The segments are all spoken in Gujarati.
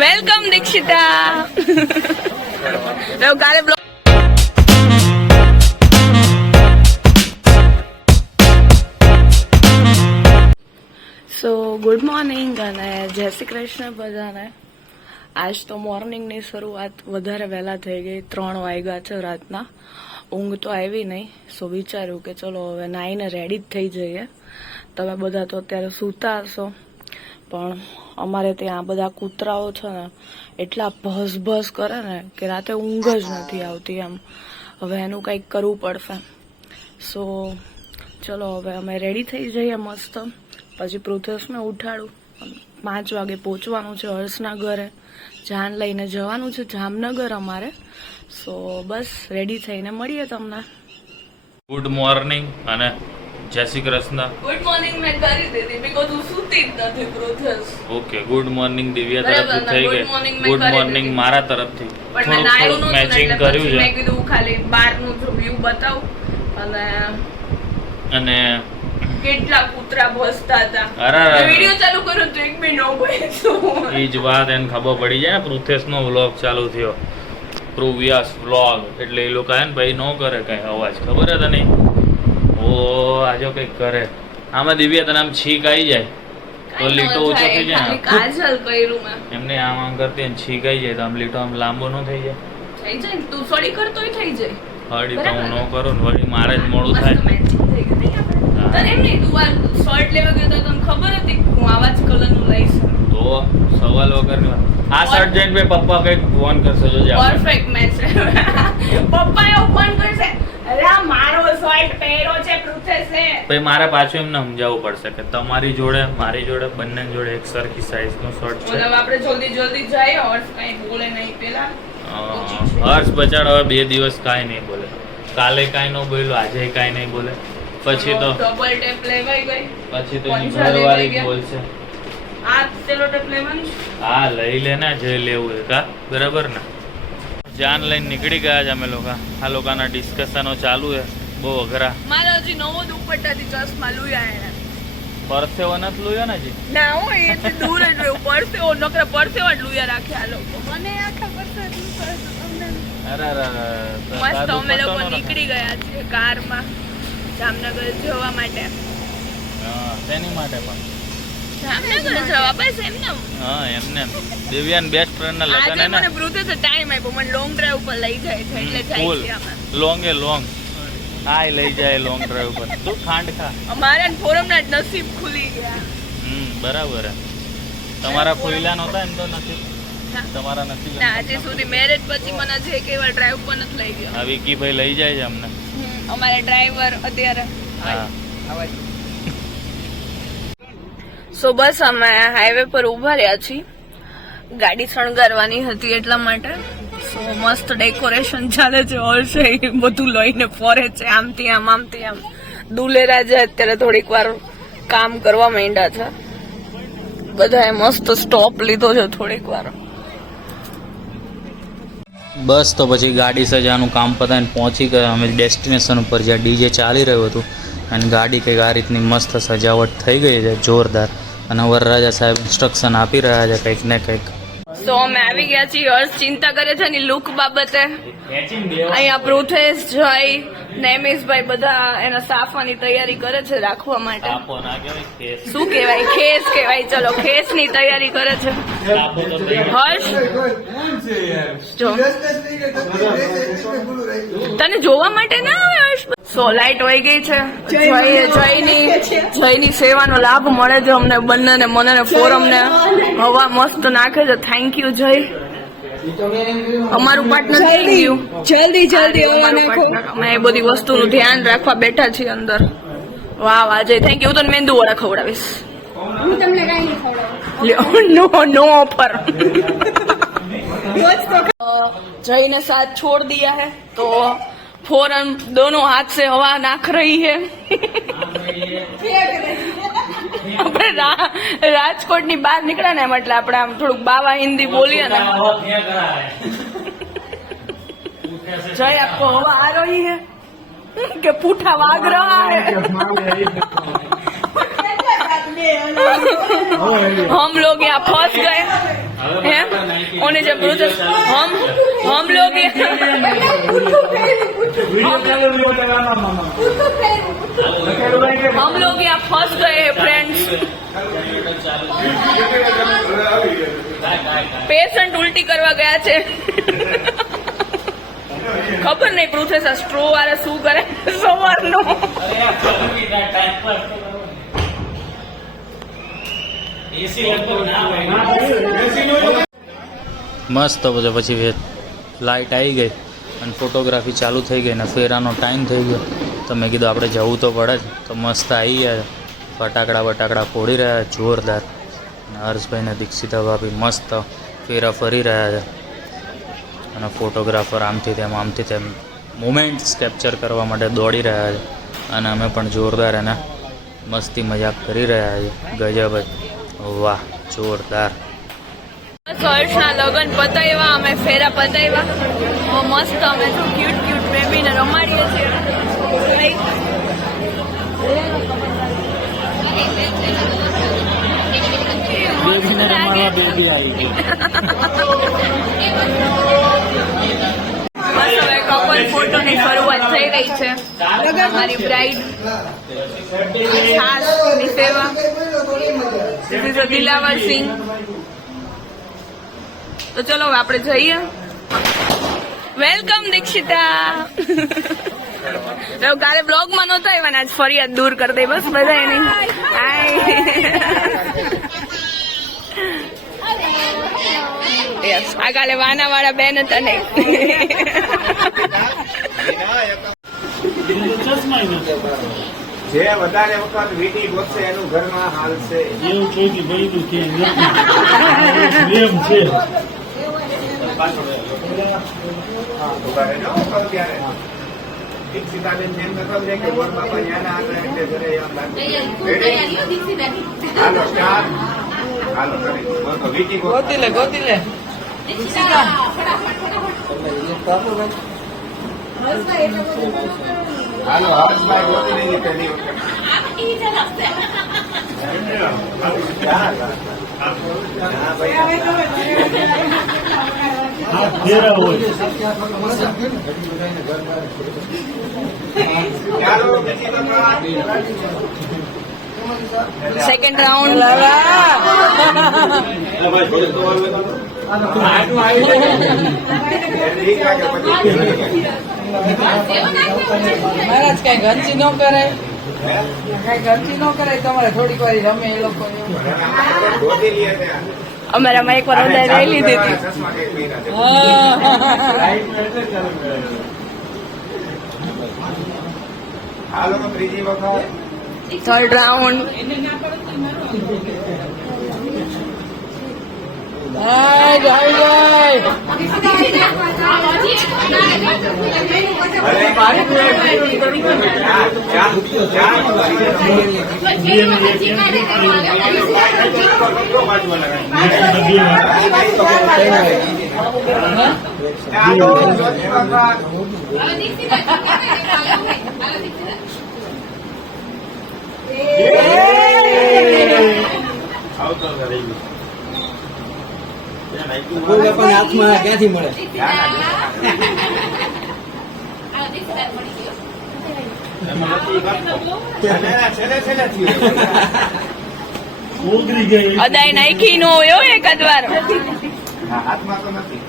વેલકમ દીક્ષિતા. કાલે સો ગુડ મોર્નિંગ અને જય શ્રી કૃષ્ણ બધાને. આજ તો મોર્નિંગની શરૂઆત વધારે વહેલા થઈ ગઈ, 3 વાગ્યા છે રાતના. ઊંઘ તો આવી નહીં, સો વિચાર્યું કે ચલો હવે નાઈને રેડી જ થઈ જઈએ. તમે બધા તો અત્યારે સૂતા હશો, પણ અમારે ત્યાં બધા કૂતરાઓ છે ને એટલા ભસ કરે ને કે રાતે ઊંઘ જ નથી આવતી એમ. હવે એનું કંઈક કરવું પડશે. સો ચલો હવે અમે રેડી થઈ જઈએ મસ્ત. પછી પૃથ્વેશને ઉઠાડું. 5 વાગે પહોંચવાનું છે હર્ષના ઘરે. જાન લઈને જવાનું છે જામનગર અમારે. સો બસ રેડી થઈને મળીએ તમને. ગુડ મોર્નિંગ અને જય શ્રી કૃષ્ણ. ગુડ મોર્નિંગ મેં કરી દીધી બીકોઝ હું સૂતી જ નથી પૃથ્વેશ. ઓકે, ગુડ મોર્નિંગ દિવ્યા તરફથી થઈ ગઈ. ગુડ મોર્નિંગ મારા તરફથી. પણ મેં નાયું નહોતું મેચિંગ એટલે કર્યું પછી છે. મેં કીધું ખાલી બહારનું જો વ્યૂ બતાવું. અને કેટલા કૂતરા ભસતા હતા. વિડિયો ચાલુ કર્યો તો એક બી નો બોલ્યો. એ જ વાત એને ખબર પડી જાય ને. પૃથ્વેશનો વ્લોગ ચાલુ થયો, પ્રુવ્યાસ વ્લોગ, એટલે એ લોકો ને ભાઈ નો કરે કઈ અવાજ. ખબર હતા નહીં? ઓ આજો કઈક કરે. આમાં દિવ્યા તને આમ છીક આવી જાય તો લીટો ઓછો થઈ જાય. કાજલ કર્યું મેં એમને આમ કરતી છીક આવી જાય તો આમ લીટો આમ લાંબો ન થઈ જાય. થઈ જાય ને. તું સોડી કરતોય થઈ જાય. હળી તો હું ન કરું ને વળી મારે જ મોડું થાય. તને એમ નહીં, તું આ શર્ટ લેવા ગયો તો તને ખબર હતી હું આવા જ કલરનું લઈશ તો સવાલ વગરની વાત. આ શર્ટ જઈને ભાઈ પપ્પા કઈક ફોન કરશે જોજે. પરફેક્ટ મેચ છે. પપ્પા એવું ફોન કરશે, અરે આ મારો શર્ટ પહેર્યો છે પૃથ્વેશે. ભાઈ મારે પાછું એમને સમજાવવું પડશે કે તમારી જોડે મારી જોડે બંને જોડે એક સરખી સાઈઝ નો શર્ટ છે. મતલબ આપણે જલ્દી જઈએ. હર્ષ કઈ બોલે નહીં પેલા. હર્ષ બચાડ હવે 2 દિવસ કાંઈ નહીં બોલે. કાલે કાંઈ ન બોલ્યો, આજે કાંઈ નહીં બોલે. પછી તો ડબલ ટેપ લેવાઈ ગઈ. પછી તો એની ઘરવાળી જ બોલશે. આ સેલો ટેપ લેવાની. હા લઈ લે ને જે લેવું હોય કા. બરાબર ને? જાન લઈને નીકળી ગયા જ અમે લોકો. આ લોકોના ડિસ્કશનો ચાલુ છે બહુ અઘરા. મારા હજી નવો દુપટ્ટાથી ચશ્મા લુયા એને. પરસેવો નથી લુયો ને હજી? ના હું એથી દૂર જ રહ્યું. પરસેવો નકરા પરસેવો જ લુયા રાખ્યા આ લોકો. મને આખા પરસેવો જ અરે મસ્ત અમે લોકો નીકળી ગયા છીએ કારમાં જામનગર જવા માટે. હા તેની માટે પણ જામનગર જવા બસ એમને. હા એમને દિવ્યાન બેસ્ટ ફ્રેન્ડ ના લગન હે ને. મને પૃથ્વી ટાઈમ આપ્યો. મને લોંગ ડ્રાઈવ પર લઈ જાય છે એટલે જાય છે અમે. લોંગ હાય લઈ જાય લોંગ ડ્રાઈવ પર. તું ખાંડ ખા. અમારે ફોરમના નસીબ ખુલી ગયા. બરાબર હે. તમારા ખુલ્લા નહોતા એમ તો નથી. તમારા નથી ના આજે સુધી મેરેજ પછી મને જે કેવળ ડ્રાઈવ પર નથી લઈ ગયો. આ વિકી ભાઈ લઈ જાય છે અમને. અમારે ડ્રાઈવર અત્યારે. હા સો બસ અમે હાઈવે પર ઉભા રહ્યા છીએ. ગાડી શણગારવાની હતી એટલા માટે. સો મસ્ત ડેકોરેશન ચાલે છે. હર્ષે બધું લઈને ફરે છે આમથી આમ આમથી આમ. દુલેરા જે અત્યારે થોડીક વાર કામ કરવા માંડ્યા છે. બધાએ મસ્ત સ્ટોપ લીધો છે થોડીક વાર. બસ તો પછી ગાડી સજાનું કામ પતાવીને પહોંચી ગયા અમે ડેસ્ટિનેશન ઉપર જ્યાં ડીજે ચાલી રહ્યું હતું. અને ગાડી કંઈક આ રીતની મસ્ત સજાવટ થઈ ગઈ છે જોરદાર. અને વરરાજા સાહેબ ઇન્સ્ટ્રક્શન આપી રહ્યા છે કંઈક ને કંઈક. તો અમે આવી ગયા છીએ. હર્ષ ચિંતા કરે છે એની લુક બાબતે. અહીંયા પૃથ્વેશ જય નેમિશભાઈ બધા એના સાફાની તૈયારી કરે છે રાખવા માટે. શું કહેવાય? ખેસ કહેવાય. ચલો ખેસ ની તૈયારી કરે છે હર્ષ. જો તને જોવા માટે ના આવે હર્ષ. સો લાઈટ વહી ગઈ છે. જયની સેવાનો લાભ મળે છે અમને બંનેને. મને ને ફોરમ ને હવા મસ્ત નાખે છે. થેન્ક યુ જય. અમારું પાર્ટનર થઈ ગયું. જલ્દી અમે એ બધી વસ્તુનું ધ્યાન રાખવા બેઠા છીએ અંદર. વાહ વાહ જય થેન્ક યુ. તને મેંદુ વડા ખવડાવીશ. નો ઓફર. जय ने साथ छोड़ दिया है तो फौरन दोनों हाथ से हवा नाख रही है. આપણે રાજકોટ ની બહાર નીકળ્યા ને એટલે આપણે આમ થોડુંક બાવા હિન્દી બોલીએ ને. जय आपको हवा आ रही है कि पूठा वाग रहा है. हम लोग यहाँ फंस गए हैं. लीजिए प्रोसेस हम लोग हम लोग यहाँ फंस गए हैं फ्रेंड्स पेशेंट उल्टी करवा गया છે ખબર નહીં પ્રોસેસ આ સ્ટ્રો વાળા શું કરે સવારનો મસ્ત પછી લાઇટ આવી ગઈ અને ફોટોગ્રાફી ચાલુ થઈ ગઈ ને ફેરાનો ટાઈમ થઈ ગયો તો મેં કીધું આપણે જવું તો પડે જ તો મસ્ત આવી ગયા ફટાકડા ફોડી રહ્યા જોરદાર અને હર્ષભાઈને દીક્ષિતા ભાભી મસ્ત ફેરા ફરી રહ્યા છે અને ફોટોગ્રાફર આમથી તેમ મુમેન્ટ્સ કેપ્ચર કરવા માટે દોડી રહ્યા છે અને અમે પણ જોરદાર એને મસ્તી મજાક કરી રહ્યા છીએ ગજબ જ વાહ જોરદાર હર્ષના લગન પતાવ્યા અમે ફેરા પતાવ્યા મસ્ત અમે જો ક્યુટ બેબીને રમાડીએ છીએ કપલ ફોટોની શરૂઆત થઈ રહી છે અમારી બ્રાઇડ ખાસની સેવા દિલાવર સિંહ તો ચલો હવે આપણે જઈએ વેલકમ દીક્ષિતા કાલે બ્લોગમાં નહોતા આવ્યા આજ ફરિયાદ દૂર કરી દઈ બસ બધા એની યસ આ કાલે વાના વાળા બેન હતા ને જે વધારે વખત વીટી ગોતશે એનું ઘરમાં હાલ છે એવું છે કે ભાઈ કે એમ છે ઉભા રહેજો કહું ત્યારે દીક્ષિતાબેન જેમ કહું છે કે ગોર બાપા ન્યાના આગળ એટલે ઘરે એમ લાગે હાલો ચાર હાલો કરી બોલો વીટી ગોતી લે હાલો હર્ષભાઈ ગોતી લઈએ પહેલી ફેરા હોય સેકન્ડ રાઉન્ડ મહારાજ કઈ ઘરચી ન કરાય તમારે થોડીક વાર રમે એ લોકો અમારામાં એક વાર વધારે લઈ લીધી હતી હાલો ત્રીજી વખત થર્ડ રાઉન્ડ હાથમાં ક્યાંથી મળે ઉતરી ગઈ અદાય નાખી નો હોય એકાદ વાર હાથમાં તો નથી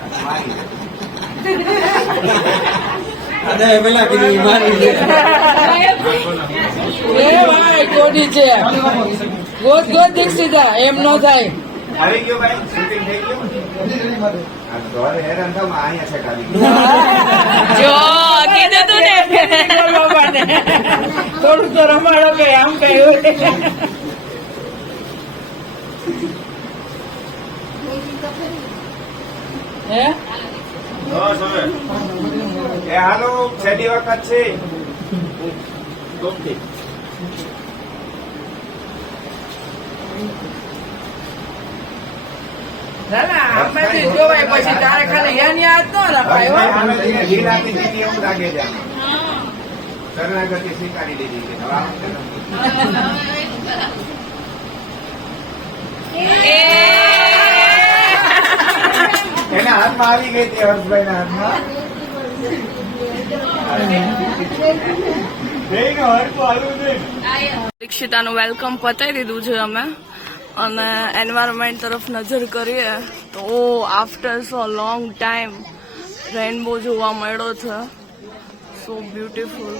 પેલા કીધું મારી છે કોડી છે ગોત દીક્ષિતા એમ ન થાય આવી ગયો ભાઈ શૂટિંગ થઈ ગયું ઘરે હેરાન થાવ અહીંયા છે ખાલી જો કીધું તું ને થોડું તો રમાડો કે આમ કઈ હોય હે બસ હવે એ હાલો છેલ્લી વખત છે ઓકે આમાંથી જોવાય પછી તારે ખાલી એની હાથ નો રખાય હો એવું લાગે છે શરણાગતિ સ્વીકારી લીધી છે હવે આ વખતે એ એને એના હાથમાં આવી ગઈ હતી હર્ષભાઈના હાથમાં દીક્ષિતાનું વેલકમ પતાવી દીધું છે અમે અને એન્વાયરમેન્ટ તરફ નજર કરીએ તો આફ્ટર સો લોંગ ટાઈમ રેનબો જોવા મળ્યો છે. So beautiful.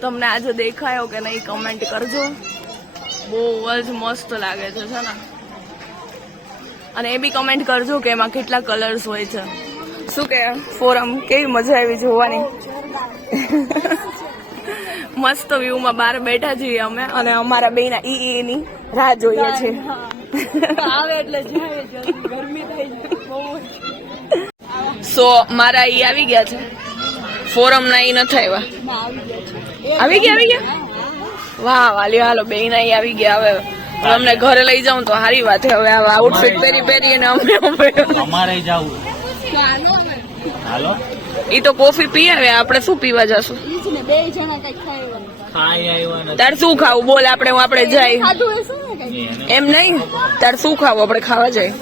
તમને આજે દેખાયો કે નહીં કમેન્ટ કરજો. બહુ જ મસ્ત લાગે છે ને. અને એ બી કમેન્ટ કરજો કે એમાં કેટલા કલર્સ હોય છે. શું કે ફોરમ કેવી મજા આવી જોવાની. મસ્ત વ્યૂમાં બહાર બેઠા છીએ અમે અને અમારા બેના ની રાહ જોઈએ છીએ. આવે એટલે ગરમી થઈ જાય. સો મારા ઈ આવી ગયા છે. ફોરમ ના ઈ નથી આવ્યા. આવી ગયા. વાહ વાલી હાલો બેના ઈ આવી ગયા. હવે અમને ઘરે લઈ જાઉં તો સારી વાત છે. હવે આઉટફિટ પહેરીને અમે અમારે જાવું. હાલો ઈ તો કોફી પી આવે. આપણે શું પીવા જશું? તાર શું ખાવું બોલ. આપણે જાય એમ નહીં. તાર શું ખાવું? આપણે ખાવા જાય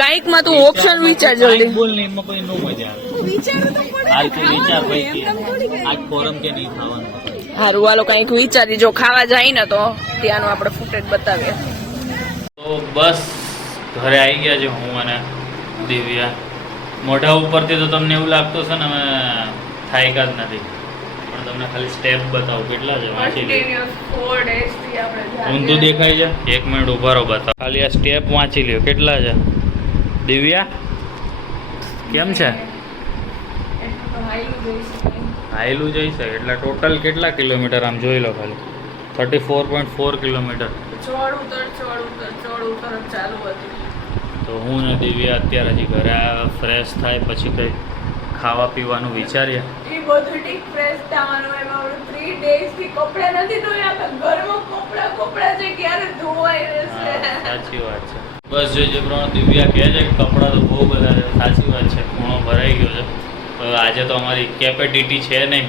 કઈક માં તું ઓપ્શન વિચાર જલ્દી. બોલ ને એમાં કોઈ નો મજા આવે. વિચાર ભાઈ આજ ફોરમ કે નહીં ખાવાનું. હારું હાલો કઈક વિચારી. જો ખાવા જાય ને તો ત્યાંનું આપણે ફૂટેજ બતાવીએ. તો બસ ઘરે આવી ગયા છે હું અને દિવ્યા. મોઢા ઉપરથી તો તમને એવું લાગતું છે ને અમે થાયકા જ નથી, પણ તમને ખાલી સ્ટેપ બતાવું કેટલા છે વાંચી લો. ઊંધું દેખાય છે? 1 મિનિટ ઉભા રહો બતાવો. ખાલી આ સ્ટેપ વાંચી લ્યો કેટલા છે. દિવ્યા કેમ છે? હાઈલું જઈશે એટલે ટોટલ કેટલા કિલોમીટર આમ જોઈ લો ખાલી 34.4 કિલોમીટર. ચડ ઉતર ચાલુ હતું. તો હું ને દિવ્યા અત્યારે હજી ઘરે ફ્રેશ થાય પછી કંઈ ખાવા પીવાનું વિચારીએ. એ બધું ઠીક ફ્રેશ થવાનું. એમાં 3 days થી કપડા નથી ધોયા. ઘરમાં કપડા છે ક્યારે ધોવાય રહેશે. સાચી વાત છે. બસ જે પ્રમાણે દિવ્યા કહે છે કે કપડાં તો બહુ બધા છે. સાચી વાત છે. ખૂણો ભરાઈ ગયો છે. તો આજે તો અમારી કેપેસિટી છે નહીં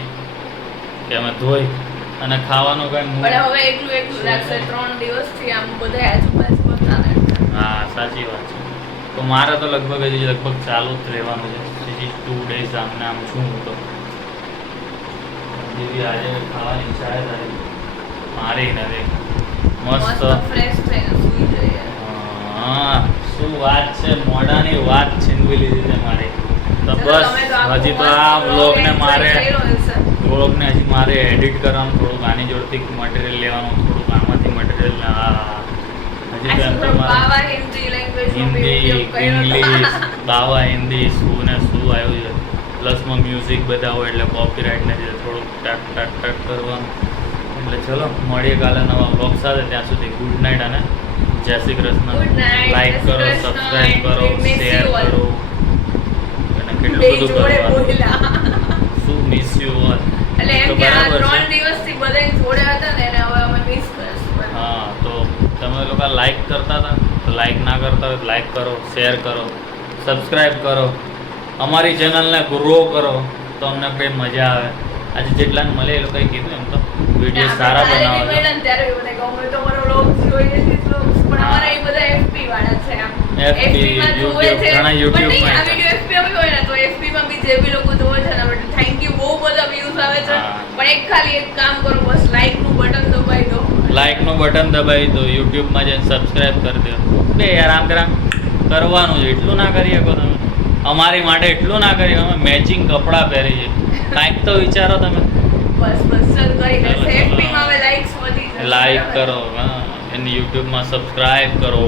કે અમે ધોઈ અને ખાવાનું કઈ. પણ હવે એકલું લાગશે. 3 દિવસથી આમ બધા આજુબાજુ બતાવે. હા સાચી વાત છે. તો મારે તો લગભગ ચાલુ જ રહેવાનું છે. બીજી 2 days આમને આમ છું હું તો. જેવી આજે ખાવાની ઈચ્છા છે તારી મારી નથી. મસ્ત ફ્રેશ થઈને સૂઈ જઈએ. હા શું વાત છે. મોઢાની વાત છીનવી લીધી છે મારી. તો બસ હજી તો આ વ્લોગને હજી મારે એડિટ કરવાનું. થોડુંક આની જોડથી મટીરિયલ લેવાનું. થોડુંક આમાંથી મટીરિયલ હજી તો એમ તો હિન્દી ઇંગ્લિશ બાવા હિન્દી શું ને શું આવ્યું છે. પ્લસમાં મ્યુઝિક બધા હોય એટલે કોપીરાઇટ ને થોડુંક ટક કરવાનું. એટલે ચલો મળીએ કાલે નવા વ્લોગ સાથે. ત્યાં સુધી ગુડ નાઇટ અને જય શ્રી કૃષ્ણ. લાઈક કરો, સબસ્ક્રાઈબ કરો, શેર કરો અને કેટલું બધું કરવાનું. શું મિસ યુ ઓલ. એટલે એમ કે આ 3 દિવસથી બધા જોડે હતા ને એને હવે અમે મિસ કરીશું. હા તો તમે લોકો લાઈક કરતા હતા તો લાઈક ના કરતા હોય લાઈક કરો, શેર કરો, સબસ્ક્રાઈબ કરો. અમારી ચેનલને ગ્રો કરો તો અમને કંઈ મજા આવે. આજે જેટલાને મળે એ લોકોએ કીધું એમ તો વિડીયો સારા બનાવો છો. ત્યારે મને ગમે તો મારો વ્લોગ જોઈએ છે. પણ અમારા એ બધા એફપી વાળા છે. આમ FB, YouTube, ઘણા YouTube પણ માં આ વિડિયો એફપી માં હોય ને તો એફપી માં બી જે બી લોકો જોવે છે ને બટ થેન્ક યુ. બહુ બધા વ્યૂઝ આવે છે. પણ ખાલી એક કામ કરો બસ લાઈક નું બટન દબાવી દો. લાઈક નું બટન દબાવી દો. YouTube માં જઈને સબસ્ક્રાઇબ કરી દો. બે યાર આમ કરવાનું છે. એટલું ના કરી શકો તમે. અમારી માટે એટલું ના કરી. અમે મેચિંગ કપડાં પહેરી છે. કાંઈક તો વિચારો તમે. બસ સર કરી દેશે. એફપી માં હવે લાઈક્સ વધી જશે. લાઈક કરો. હા એને YouTube માં સબસ્ક્રાઇબ કરો.